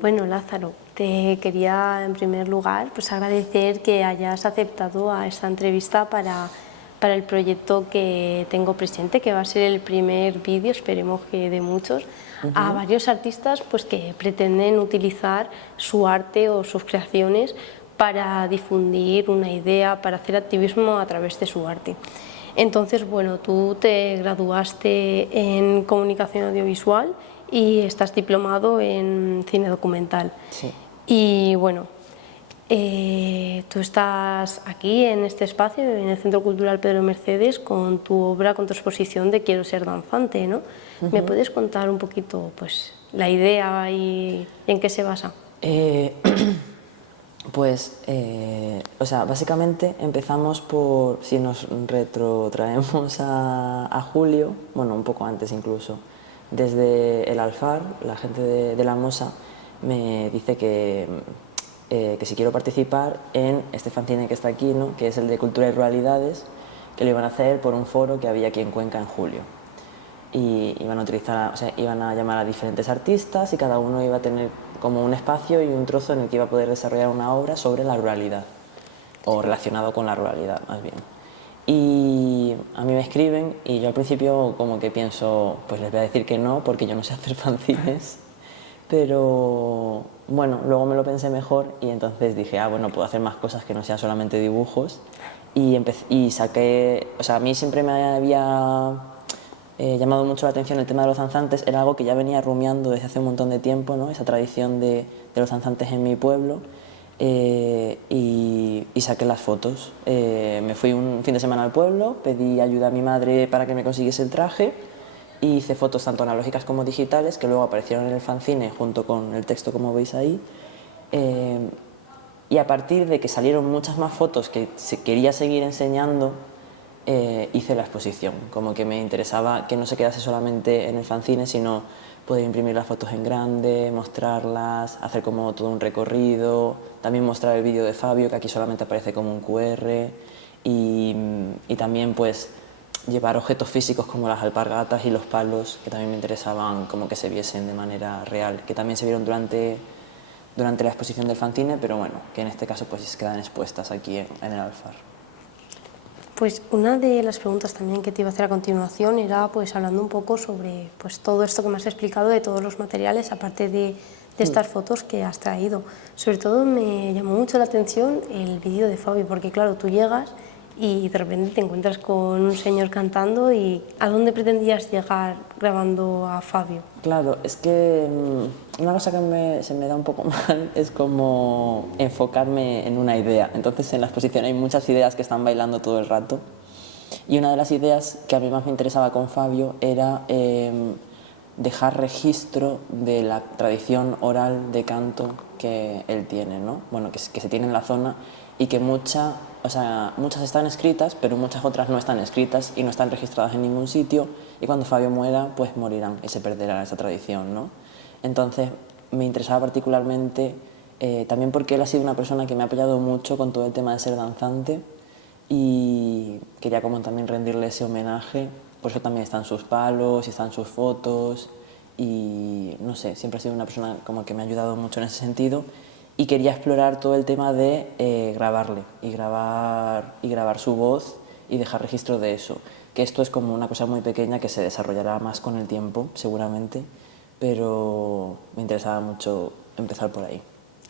Bueno, Lázaro, te quería en primer lugar pues agradecer que hayas aceptado a esta entrevista para el proyecto que tengo presente, que va a ser el primer vídeo, esperemos que de muchos, a varios artistas pues, que pretenden utilizar su arte o sus creaciones para difundir una idea, para hacer activismo a través de su arte. Entonces, bueno, tú te graduaste en comunicación audiovisual y estás diplomado en cine documental. Sí. Y bueno, tú estás aquí en este espacio, en el Centro Cultural Pedro Mercedes, con tu obra, con tu exposición de Quiero ser danzante, ¿no? ¿Me puedes contar un poquito pues, la idea y en qué se basa? O sea, básicamente empezamos por, si nos retrotraemos a julio, bueno, un poco antes incluso, desde el Alfar, la gente de la Mosa me dice que si quiero participar en este fanzine que está aquí, ¿no? Que es el de Cultura y Ruralidades, que lo iban a hacer por un foro que había aquí en Cuenca en julio. Y iban a utilizar, o sea, iban a llamar a diferentes artistas y cada uno iba a tener como un espacio y un trozo en el que iba a poder desarrollar una obra sobre la ruralidad, o relacionado con la ruralidad más bien. Y a mí me escriben y yo al principio como que pienso, pues les voy a decir que no porque yo no sé hacer fanzines, pero bueno, luego me lo pensé mejor y entonces dije, bueno, puedo hacer más cosas que no sean solamente dibujos y saqué, o sea, a mí siempre me había llamado mucho la atención el tema de los danzantes, era algo que ya venía rumiando desde hace un montón de tiempo, ¿no? Esa tradición de los danzantes en mi pueblo, y saqué las fotos. Me fui un fin de semana al pueblo, pedí ayuda a mi madre para que me consiguiese el traje y hice fotos tanto analógicas como digitales que luego aparecieron en el fanzine junto con el texto como veis ahí. Y a partir de que salieron muchas más fotos que quería seguir enseñando, hice la exposición, como que me interesaba que no se quedase solamente en el fanzine, sino poder imprimir las fotos en grande, mostrarlas, hacer como todo un recorrido, también mostrar el vídeo de Fabio, que aquí solamente aparece como un QR, y también pues llevar objetos físicos como las alpargatas y los palos, que también me interesaban como que se viesen de manera real, que también se vieron durante la exposición del fanzine, pero bueno, que en este caso pues quedan expuestas aquí en el Alfar. Pues una de las preguntas también que te iba a hacer a continuación era pues hablando un poco sobre pues todo esto que me has explicado de todos los materiales, aparte de estas fotos que has traído. Sobre todo me llamó mucho la atención el vídeo de Fabio, porque claro, tú llegas y de repente te encuentras con un señor cantando y ¿a dónde pretendías llegar grabando a Fabio? Claro, es que una cosa que se me da un poco mal es como enfocarme en una idea. Entonces en la exposición hay muchas ideas que están bailando todo el rato. Y una de las ideas que a mí más me interesaba con Fabio era dejar registro de la tradición oral de canto que él tiene, ¿no? Bueno, que se tiene en la zona y que muchas están escritas, pero muchas otras no están escritas y no están registradas en ningún sitio, y cuando Fabio muera, pues morirán y se perderá esa tradición, ¿no? Entonces me interesaba particularmente, también porque él ha sido una persona que me ha apoyado mucho con todo el tema de ser danzante, y quería como también rendirle ese homenaje, por eso también están sus palos y están sus fotos, y no sé, siempre ha sido una persona como que me ha ayudado mucho en ese sentido, y quería explorar todo el tema de grabarle y grabar su voz y dejar registro de eso, que esto es como una cosa muy pequeña que se desarrollará más con el tiempo seguramente, pero me interesaba mucho empezar por ahí.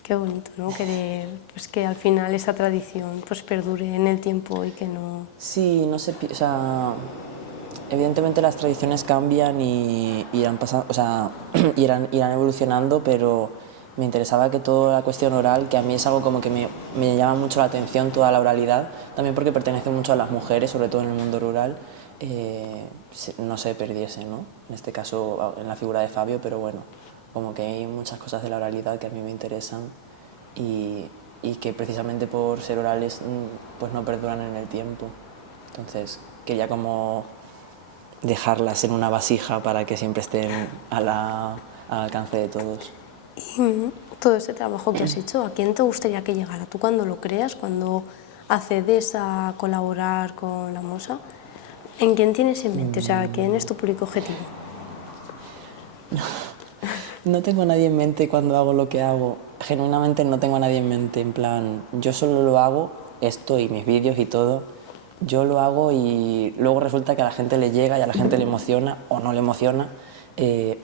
Qué bonito, ¿no? Querer pues, que al final esa tradición pues, perdure en el tiempo y que no... Sí, no sé, o sea, evidentemente las tradiciones cambian y irán pasando, o sea, irán evolucionando, pero me interesaba que toda la cuestión oral, que a mí es algo como que me llama mucho la atención toda la oralidad, también porque pertenece mucho a las mujeres, sobre todo en el mundo rural, no se perdiese, ¿no? En este caso en la figura de Fabio, pero bueno, como que hay muchas cosas de la oralidad que a mí me interesan y que precisamente por ser orales pues no perduran en el tiempo. Entonces quería como dejarlas en una vasija para que siempre estén al alcance de todos. Y todo este trabajo que has hecho, ¿a quién te gustaría que llegara? Tú cuando lo creas, cuando accedes a colaborar con la Mosa, ¿en quién tienes en mente? O sea, ¿quién es tu público objetivo? No tengo a nadie en mente cuando hago lo que hago. Genuinamente no tengo a nadie en mente. En plan, yo solo lo hago, esto y mis vídeos y todo. Yo lo hago y luego resulta que a la gente le llega y a la gente le emociona o no le emociona. eh,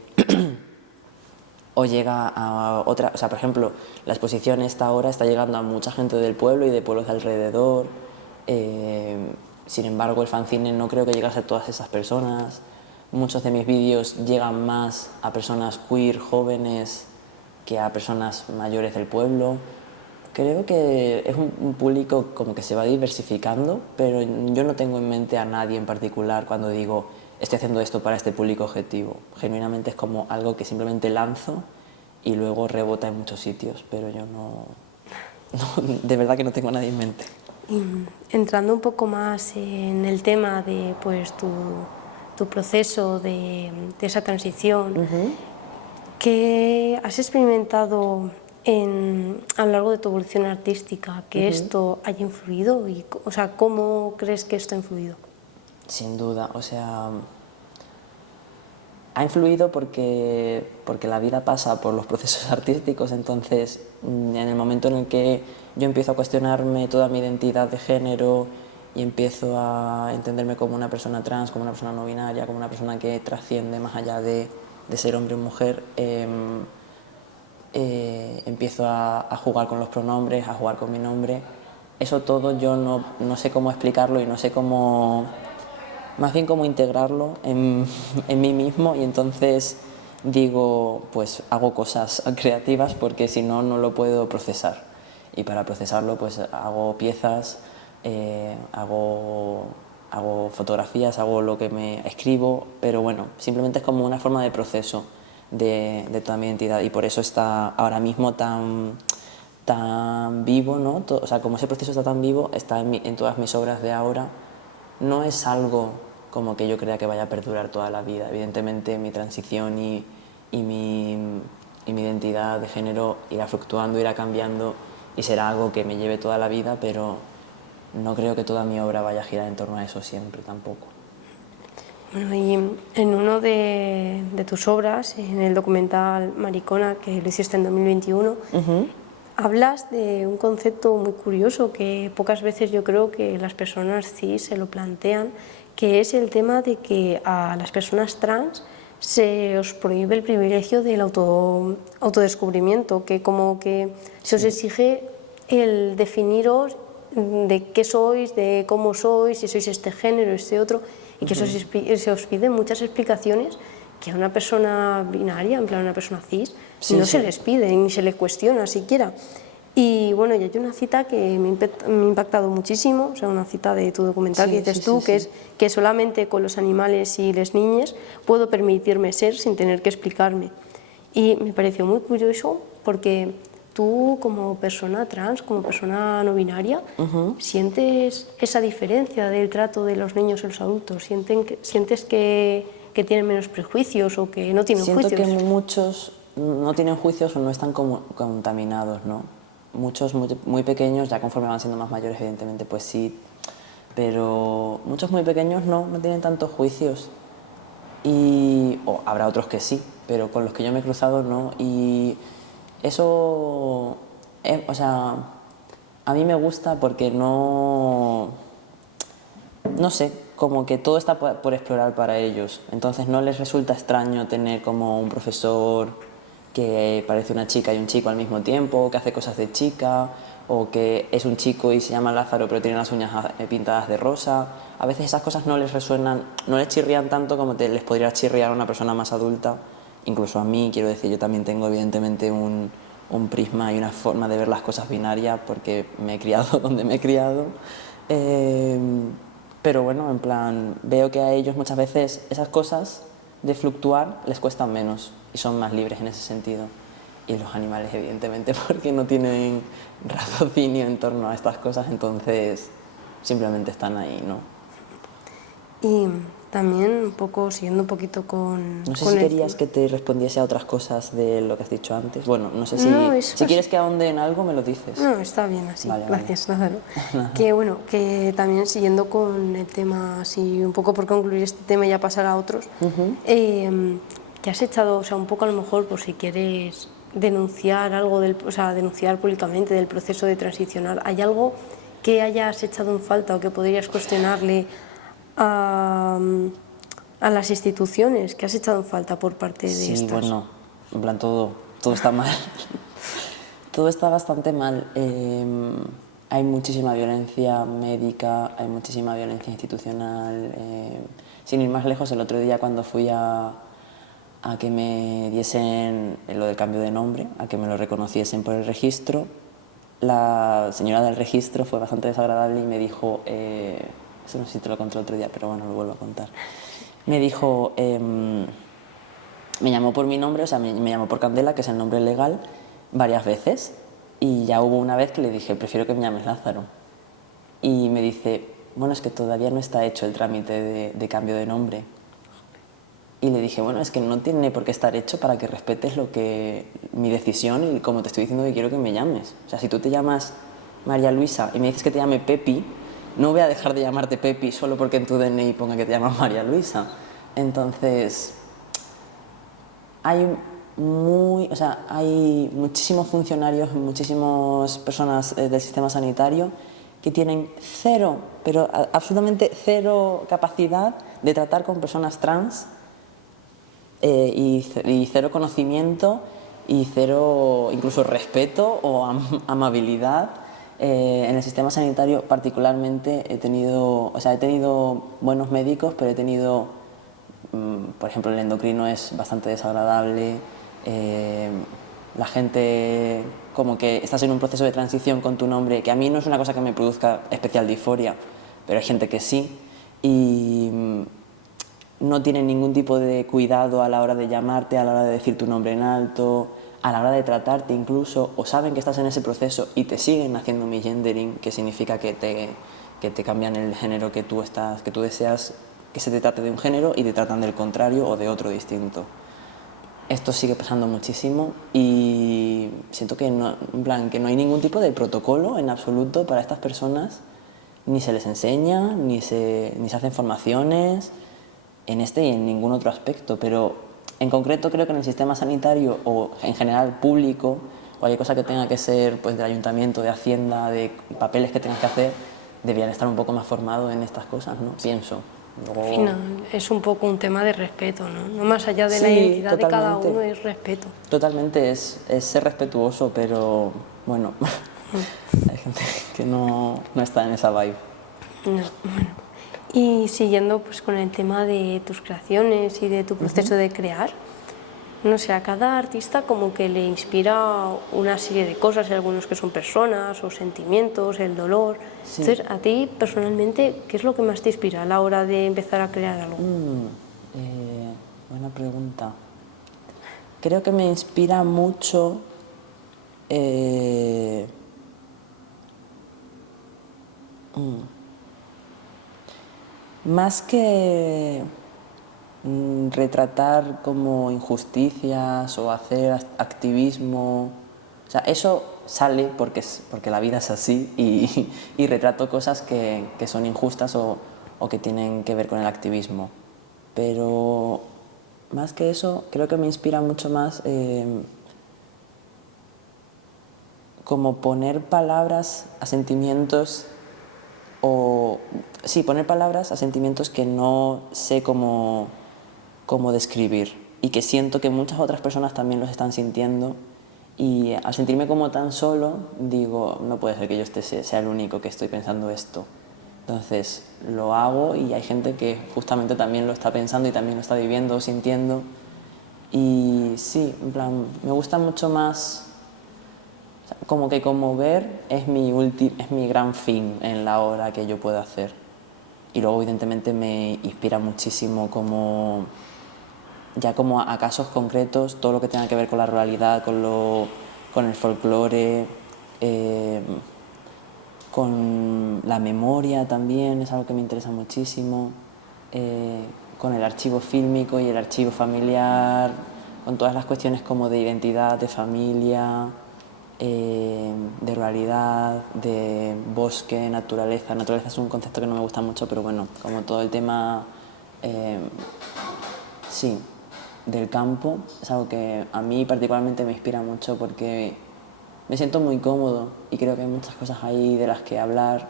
o llega a otra... O sea, por ejemplo, la exposición esta ahora está llegando a mucha gente del pueblo y de pueblos de alrededor. Sin embargo, el fanzine no creo que llegase a todas esas personas. Muchos de mis vídeos llegan más a personas queer, jóvenes, que a personas mayores del pueblo. Creo que es un público como que se va diversificando, pero yo no tengo en mente a nadie en particular cuando digo estoy haciendo esto para este público objetivo. Genuinamente es como algo que simplemente lanzo y luego rebota en muchos sitios, pero yo de verdad que no tengo a nadie en mente. Y entrando un poco más en el tema de pues, tu proceso de esa transición, ¿qué has experimentado a lo largo de tu evolución artística que esto haya influido? Y, o sea, ¿cómo crees que esto ha influido? Sin duda, o sea, ha influido porque la vida pasa por los procesos artísticos, entonces en el momento en el que yo empiezo a cuestionarme toda mi identidad de género y empiezo a entenderme como una persona trans, como una persona no binaria, como una persona que trasciende más allá de ser hombre o mujer, empiezo a jugar con los pronombres, a jugar con mi nombre. Eso todo yo no sé cómo explicarlo y no sé cómo... Más bien cómo integrarlo en mí mismo, y entonces digo, pues hago cosas creativas porque si no, no lo puedo procesar. Y para procesarlo pues hago piezas, hago fotografías, hago lo que me escribo, pero bueno, simplemente es como una forma de proceso de toda mi identidad, y por eso está ahora mismo tan vivo, ¿no? O sea, como ese proceso está tan vivo, está en todas mis obras de ahora. No es algo como que yo crea que vaya a perdurar toda la vida. Evidentemente mi transición y mi identidad de género irá fluctuando, irá cambiando y será algo que me lleve toda la vida, pero no creo que toda mi obra vaya a girar en torno a eso siempre tampoco. Bueno, y en uno de tus obras, en el documental Maricona, que lo hiciste en 2021, hablas de un concepto muy curioso que pocas veces yo creo que las personas cis se lo plantean, que es el tema de que a las personas trans se os prohíbe el privilegio del autodescubrimiento, que como que se os exige el definiros de qué sois, de cómo sois, si sois este género, este otro, y que se os piden muchas explicaciones que a una persona binaria, en plan una persona cis, no se les pide ni se les cuestiona siquiera. Y bueno, y hay una cita que me ha impactado muchísimo, o sea, una cita de tu documental que dices tú, que es que solamente con los animales y las niñas puedo permitirme ser sin tener que explicarme. Y me pareció muy curioso porque tú, como persona trans, como persona no binaria, ¿sientes esa diferencia del trato de los niños y los adultos? ¿Sientes que tienen menos prejuicios o que no tienen juicios? Siento que muchos no tienen juicios o no están contaminados, ¿no? Muchos muy pequeños, ya conforme van siendo más mayores, evidentemente, pues sí, pero muchos muy pequeños no tienen tantos juicios. O habrá otros que sí, pero con los que yo me he cruzado no. Y eso, o sea, a mí me gusta porque no sé, como que todo está por explorar para ellos. Entonces no les resulta extraño tener como un profesor que parece una chica y un chico al mismo tiempo, que hace cosas de chica, o que es un chico y se llama Lázaro pero tiene las uñas pintadas de rosa. A veces esas cosas no les resuenan, no les chirrían tanto como les podría chirriar a una persona más adulta, incluso a mí. Quiero decir, yo también tengo evidentemente un prisma y una forma de ver las cosas binarias porque me he criado donde me he criado. Pero bueno, en plan, veo que a ellos muchas veces esas cosas de fluctuar les cuestan menos y son más libres en ese sentido. Y los animales, evidentemente, porque no tienen raciocinio en torno a estas cosas, entonces simplemente están ahí, ¿no? Y también un poco, siguiendo un poquito con... No sé si querías que te respondiese a otras cosas de lo que has dicho antes. Bueno, no sé si... No, si quieres que ahonde en algo, me lo dices. No, está bien así, vale, gracias, vale. Lázaro. Que bueno, que también siguiendo con el tema, así un poco por concluir este tema y ya pasar a otros, ¿Que has echado, o sea, un poco a lo mejor por si quieres denunciar algo, o sea, denunciar públicamente del proceso de transicionar? ¿Hay algo que hayas echado en falta o que podrías cuestionarle a las instituciones que has echado en falta por parte de Sí, estas? bueno, en plan todo está mal. Todo está bastante mal. Hay muchísima violencia médica, hay muchísima violencia institucional. Sin ir más lejos, el otro día cuando fui a que me diesen lo del cambio de nombre, a que me lo reconociesen por el registro, la señora del registro fue bastante desagradable y me dijo, eso no sé si te lo conté el otro día, pero bueno, lo vuelvo a contar. Me dijo, me llamó por mi nombre, o sea, me llamó por Candela, que es el nombre legal, varias veces, y ya hubo una vez que le dije, prefiero que me llames Lázaro. Y me dice, bueno, es que todavía no está hecho el trámite de cambio de nombre. Y le dije, bueno, es que no tiene por qué estar hecho para que respetes mi decisión y como te estoy diciendo que quiero que me llames. O sea, si tú te llamas María Luisa y me dices que te llame Pepi, no voy a dejar de llamarte Pepi solo porque en tu DNI ponga que te llamas María Luisa. Entonces, hay muchísimos funcionarios, muchísimas personas del sistema sanitario que tienen cero, pero absolutamente cero capacidad de tratar con personas trans y cero conocimiento y cero incluso respeto o amabilidad. En el sistema sanitario particularmente he tenido buenos médicos, pero he tenido, por ejemplo, el endocrino es bastante desagradable, la gente como que estás en un proceso de transición con tu nombre, que a mí no es una cosa que me produzca especial disforia, pero hay gente que sí, y no tienen ningún tipo de cuidado a la hora de llamarte, a la hora de decir tu nombre en alto, a la hora de tratarte incluso, o saben que estás en ese proceso y te siguen haciendo misgendering, que significa que te cambian el género que tú deseas que se te trate de un género y te tratan del contrario o de otro distinto. Esto sigue pasando muchísimo y siento que no, en plan, que no hay ningún tipo de protocolo en absoluto para estas personas, ni se les enseña, ni se hacen formaciones en este y en ningún otro aspecto, pero en concreto creo que en el sistema sanitario o en general público, cualquier cosa que tenga que ser pues del ayuntamiento, de Hacienda, de papeles que tengas que hacer, deberían estar un poco más formados en estas cosas, ¿no? Pienso. Luego... Al final es un poco un tema de respeto, ¿no? No más allá de la Sí, identidad de cada totalmente. uno, es respeto. Totalmente, es ser respetuoso, pero bueno, hay gente que no está en esa vibe. No, bueno. Y siguiendo pues con el tema de tus creaciones y de tu proceso de crear, no sé, a cada artista como que le inspira una serie de cosas, algunos que son personas o sentimientos, el dolor. Sí. Entonces, a ti personalmente, ¿qué es lo que más te inspira a la hora de empezar a crear algo? Buena pregunta. Creo que me inspira mucho más que retratar como injusticias o hacer activismo, o sea, eso sale porque la vida es así y retrato cosas que son injustas o que tienen que ver con el activismo. Pero más que eso, creo que me inspira mucho más como poner palabras a sentimientos poner palabras a sentimientos que no sé cómo describir y que siento que muchas otras personas también los están sintiendo y al sentirme como tan solo digo, no puede ser que yo sea el único que estoy pensando esto. Entonces lo hago y hay gente que justamente también lo está pensando y también lo está viviendo o sintiendo y sí, en plan, me gusta mucho más como que conmover es mi gran fin en la obra que yo puedo hacer. Y luego evidentemente me inspira muchísimo como a casos concretos, todo lo que tenga que ver con la ruralidad, con el folclore, con la memoria también, es algo que me interesa muchísimo, con el archivo fílmico y el archivo familiar, con todas las cuestiones como de identidad, de familia, de ruralidad, de bosque, naturaleza. Naturaleza es un concepto que no me gusta mucho, pero bueno, como todo el tema, sí, del campo es algo que a mí particularmente me inspira mucho porque me siento muy cómodo y creo que hay muchas cosas ahí de las que hablar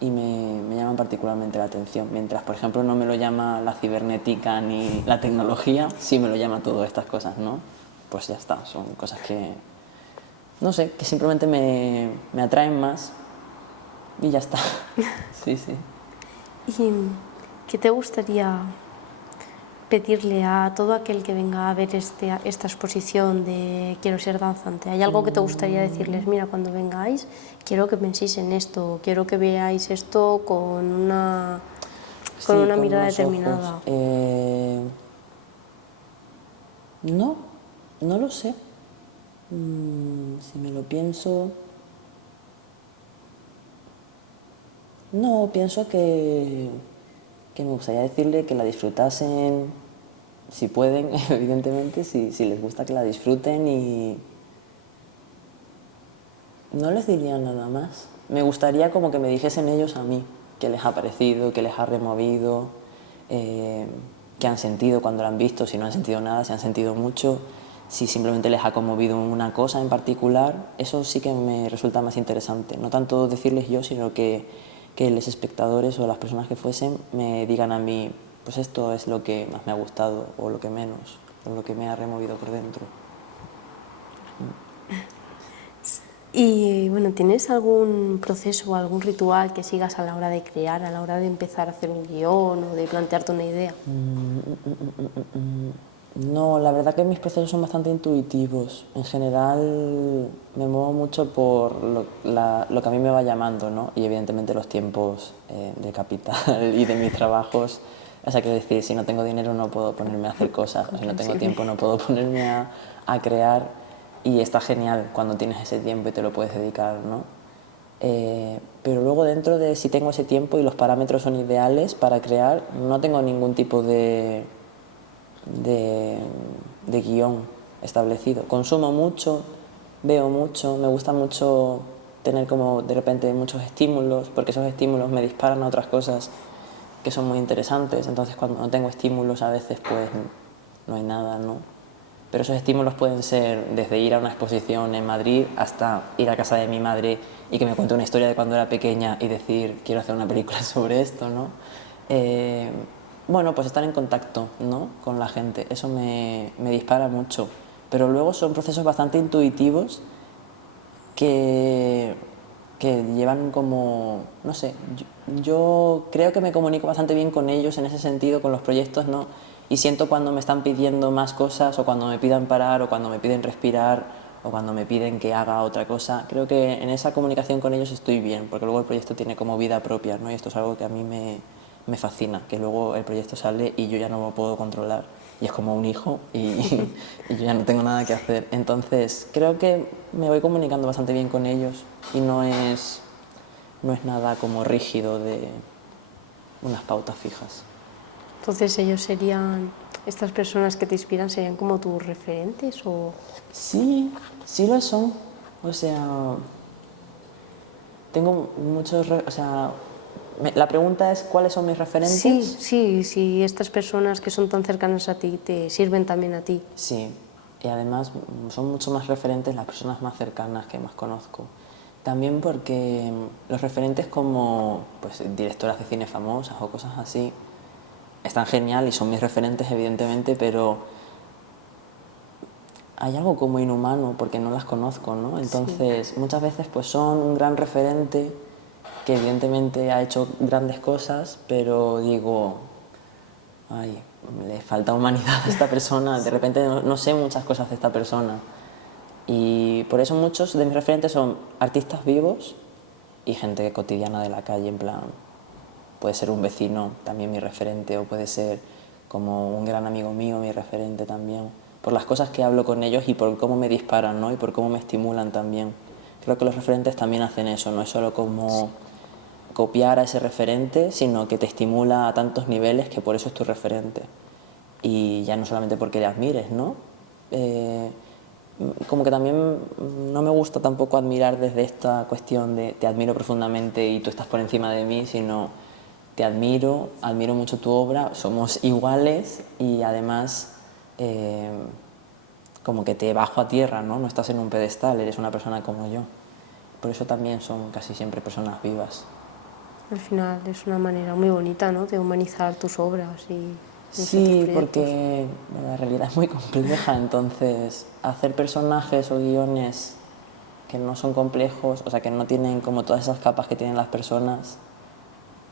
y me llaman particularmente la atención. Mientras, por ejemplo, no me lo llama la cibernética ni la tecnología, sí me lo llama todas estas cosas, ¿no? Pues ya está, son cosas que, no sé, que simplemente me atraen más y ya está. Sí, sí. ¿Y qué te gustaría pedirle a todo aquel que venga a ver esta exposición de Quiero ser danzante? ¿Hay algo que te gustaría decirles? Mira, cuando vengáis, quiero que penséis en esto, quiero que veáis esto con Sí, una con mirada unos ojos. determinada. No, no lo sé. Si me lo pienso... No, pienso que me gustaría decirle que la disfrutasen, si pueden, evidentemente, si les gusta que la disfruten y... No les diría nada más. Me gustaría como que me dijesen ellos a mí qué les ha parecido, qué les ha removido, qué han sentido cuando lo han visto, si no han sentido nada, si han sentido mucho, si simplemente les ha conmovido una cosa en particular. Eso sí que me resulta más interesante. No tanto decirles yo, sino que los espectadores o las personas que fuesen me digan a mí, pues esto es lo que más me ha gustado o lo que menos, o lo que me ha removido por dentro. Y bueno, ¿tienes algún proceso o algún ritual que sigas a la hora de crear, a la hora de empezar a hacer un guión o de plantearte una idea? No, la verdad que mis procesos son bastante intuitivos. En general me muevo mucho por lo que a mí me va llamando, ¿no? Y evidentemente los tiempos de capital y de mis trabajos. O sea, quiero decir, si no tengo dinero no puedo ponerme a hacer cosas, o si no tengo tiempo no puedo ponerme a crear. Y está genial cuando tienes ese tiempo y te lo puedes dedicar, ¿no? Pero luego dentro de si tengo ese tiempo y los parámetros son ideales para crear, no tengo ningún tipo de, de guión establecido. Consumo mucho, veo mucho, me gusta mucho tener como de repente muchos estímulos, porque esos estímulos me disparan a otras cosas que son muy interesantes. Entonces cuando no tengo estímulos a veces pues no hay nada, ¿no? Pero esos estímulos pueden ser desde ir a una exposición en Madrid hasta ir a casa de mi madre y que me cuente una historia de cuando era pequeña y decir, quiero hacer una película sobre esto, ¿no? Bueno, pues estar en contacto, ¿no? Con la gente, eso me dispara mucho. Pero luego son procesos bastante intuitivos que, que llevan como, no sé, yo creo que me comunico bastante bien con ellos en ese sentido, con los proyectos, ¿no? Y siento cuando me están pidiendo más cosas o cuando me pidan parar o cuando me piden respirar o cuando me piden que haga otra cosa. Creo que en esa comunicación con ellos estoy bien, porque luego el proyecto tiene como vida propia, ¿no? Y esto es algo que a mí me fascina, que luego el proyecto sale y yo ya no lo puedo controlar. Y es como un hijo y yo ya no tengo nada que hacer. Entonces creo que me voy comunicando bastante bien con ellos y no es nada como rígido de unas pautas fijas. Entonces ellos serían, estas personas que te inspiran serían como tus referentes o... Sí, sí lo son. O sea, tengo muchos... O sea, la pregunta es ¿cuáles son mis Sí, referentes? sí, sí, estas personas que son tan cercanas a ti te sirven también a ti. Sí, y además son mucho más referentes las personas más cercanas que más conozco. También porque los referentes como pues, directoras de cine famosas o cosas así están genial y son mis referentes evidentemente, pero hay algo como inhumano porque no las conozco, ¿no? Entonces muchas veces pues son un gran referente que evidentemente ha hecho grandes cosas, pero digo, ay, le falta humanidad a esta persona, de repente no sé muchas cosas de esta persona. Y por eso muchos de mis referentes son artistas vivos y gente cotidiana de la calle, en plan, puede ser un vecino también mi referente o puede ser como un gran amigo mío mi referente también, por las cosas que hablo con ellos y por cómo me disparan, ¿no? Y por cómo me estimulan también. Creo que los referentes también hacen eso, no es solo como copiar a ese referente, sino que te estimula a tantos niveles que por eso es tu referente. Y ya no solamente porque le admires, ¿no? Como que también no me gusta tampoco admirar desde esta cuestión de te admiro profundamente y tú estás por encima de mí, sino te admiro, admiro mucho tu obra, somos iguales y además como que te bajo a tierra, ¿no? No estás en un pedestal, eres una persona como yo. Por eso también son casi siempre personas vivas. Al final es una manera muy bonita, ¿no?, de humanizar tus obras y Sí, porque la realidad es muy compleja, entonces hacer personajes o guiones que no son complejos, o sea, que no tienen como todas esas capas que tienen las personas,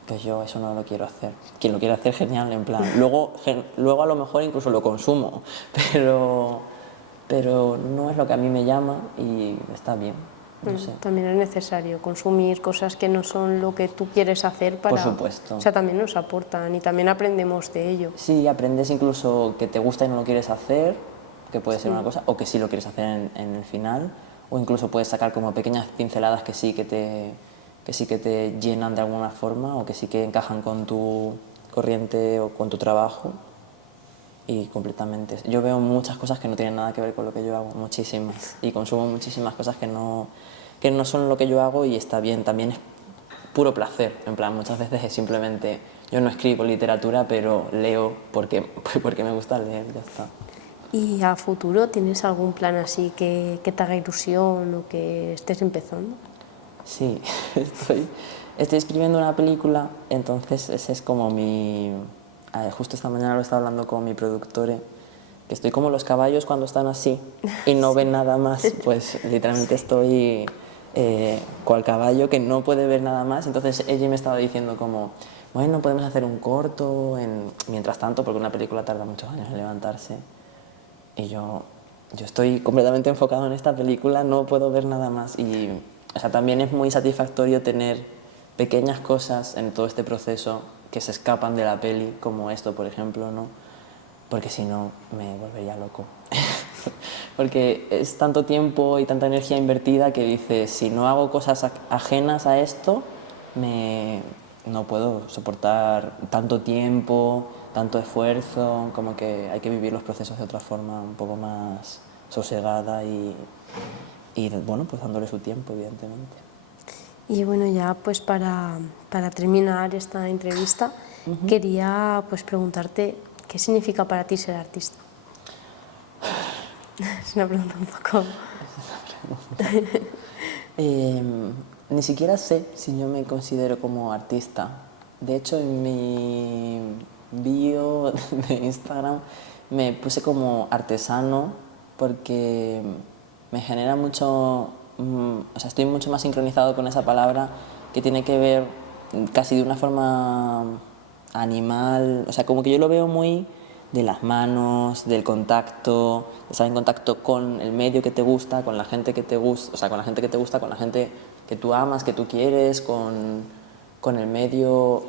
pues yo eso no lo quiero hacer. Quien lo quiere hacer, genial, en plan. Luego a lo mejor incluso lo consumo, pero, pero no es lo que a mí me llama y está bien. No sé. También es necesario consumir cosas que no son lo que tú quieres hacer para... Por supuesto. O sea, también nos aportan y también aprendemos de ello. Sí, aprendes incluso que te gusta y no lo quieres hacer, que puede ser una cosa, o que sí lo quieres hacer en el final, o incluso puedes sacar como pequeñas pinceladas que sí que te llenan de alguna forma o que sí que encajan con tu corriente o con tu trabajo. Y completamente. Yo veo muchas cosas que no tienen nada que ver con lo que yo hago, muchísimas. Y consumo muchísimas cosas que no son lo que yo hago y está bien. También es puro placer. En plan, muchas veces es simplemente, yo no escribo literatura, pero leo porque me gusta leer, ya está. ¿Y a futuro tienes algún plan así que te haga ilusión o que estés empezando? Sí, estoy escribiendo una película, entonces ese es como mi... Justo esta mañana lo estaba hablando con mi productor, que estoy como los caballos cuando están así y no ven nada más, pues literalmente estoy cual caballo que no puede ver nada más. Entonces ella me estaba diciendo como, bueno, podemos hacer un corto mientras tanto, porque una película tarda muchos años en levantarse. Y yo estoy completamente enfocado en esta película, no puedo ver nada más. Y o sea, también es muy satisfactorio tener pequeñas cosas en todo este proceso que se escapan de la peli, como esto, por ejemplo, ¿no? Porque si no, me volvería loco. Porque es tanto tiempo y tanta energía invertida que dices, si no hago cosas ajenas a esto, no puedo soportar tanto tiempo, tanto esfuerzo, como que hay que vivir los procesos de otra forma, un poco más sosegada y bueno, pues dándole su tiempo, evidentemente. Y bueno, ya pues para terminar esta entrevista, quería pues preguntarte qué significa para ti ser artista. Es una pregunta un poco... Ni siquiera sé si yo me considero como artista. De hecho, en mi bio de Instagram me puse como artesano porque me genera mucho... o sea, estoy mucho más sincronizado con esa palabra que tiene que ver casi de una forma animal. O sea, como que yo lo veo muy de las manos, del contacto, de estar en contacto con el medio que te gusta, con la gente que te gusta, o sea, con la gente que te gusta, con la gente que tú amas, que tú quieres, con el medio,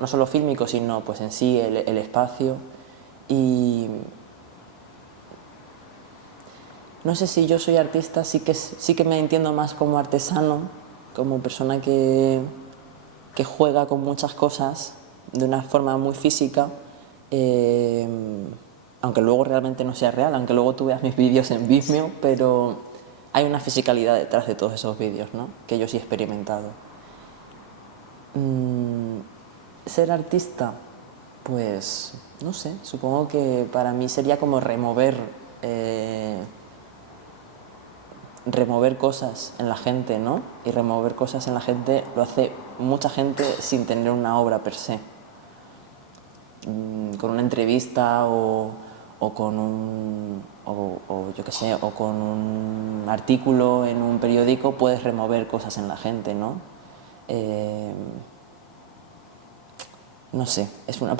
no solo fílmico, sino pues en sí el espacio. Y no sé si yo soy artista, sí que me entiendo más como artesano, como persona que juega con muchas cosas de una forma muy física, aunque luego realmente no sea real, aunque luego tú veas mis vídeos en Vimeo, pero hay una fisicalidad detrás de todos esos vídeos, ¿no?, que yo sí he experimentado. Ser artista, pues no sé, supongo que para mí sería como remover cosas en la gente, ¿no? Y remover cosas en la gente lo hace mucha gente sin tener una obra per se. Con una entrevista o con yo qué sé, o con un artículo en un periódico puedes remover cosas en la gente, ¿no? No sé, es una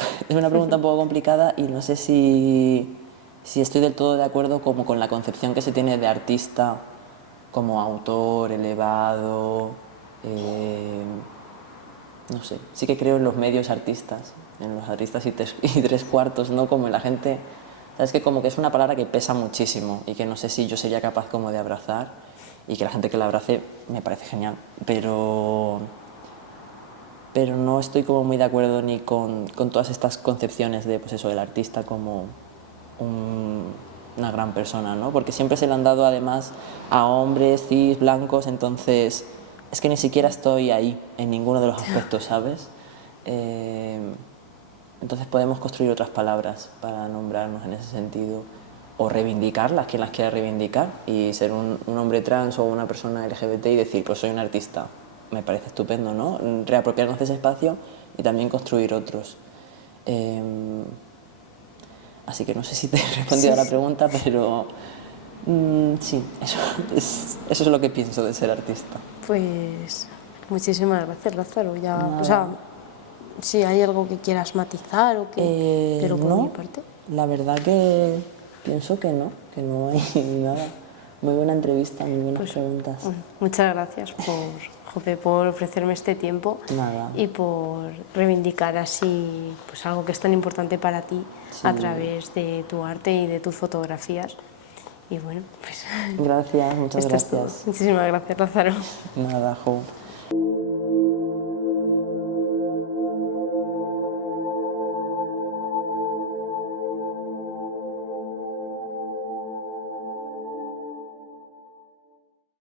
pregunta un poco complicada y no sé si estoy del todo de acuerdo como con la concepción que se tiene de artista como autor elevado. No sé, sí que creo en los medios artistas, en los artistas y tres cuartos, ¿no? Como en la gente, sabes que como que es una palabra que pesa muchísimo y que no sé si yo sería capaz como de abrazar, y que la gente que la abrace me parece genial, pero no estoy como muy de acuerdo ni con todas estas concepciones de, pues eso, del artista como una gran persona, ¿no? Porque siempre se le han dado además a hombres cis, blancos, entonces es que ni siquiera estoy ahí en ninguno de los aspectos, ¿sabes? Entonces podemos construir otras palabras para nombrarnos en ese sentido, o reivindicarlas, quien las quiera reivindicar, y ser un hombre trans o una persona LGBT y decir, pues soy un artista. Me parece estupendo, ¿no? Reapropiarnos de ese espacio y también construir otros. Así que no sé si te he respondido a la pregunta, pero sí, eso es lo que pienso de ser artista. Pues muchísimas gracias, Lázaro. O sea, si hay algo que quieras matizar o que... pero por mi parte. La verdad que pienso que no hay nada. Muy buena entrevista, muy buenas preguntas. Muchas gracias por ofrecerme este tiempo. Nada. Y por reivindicar así pues algo que es tan importante para ti a través de tu arte y de tus fotografías. Y bueno, pues... Gracias, muchas gracias. Muchísimas gracias, Lázaro. Nada, Jo.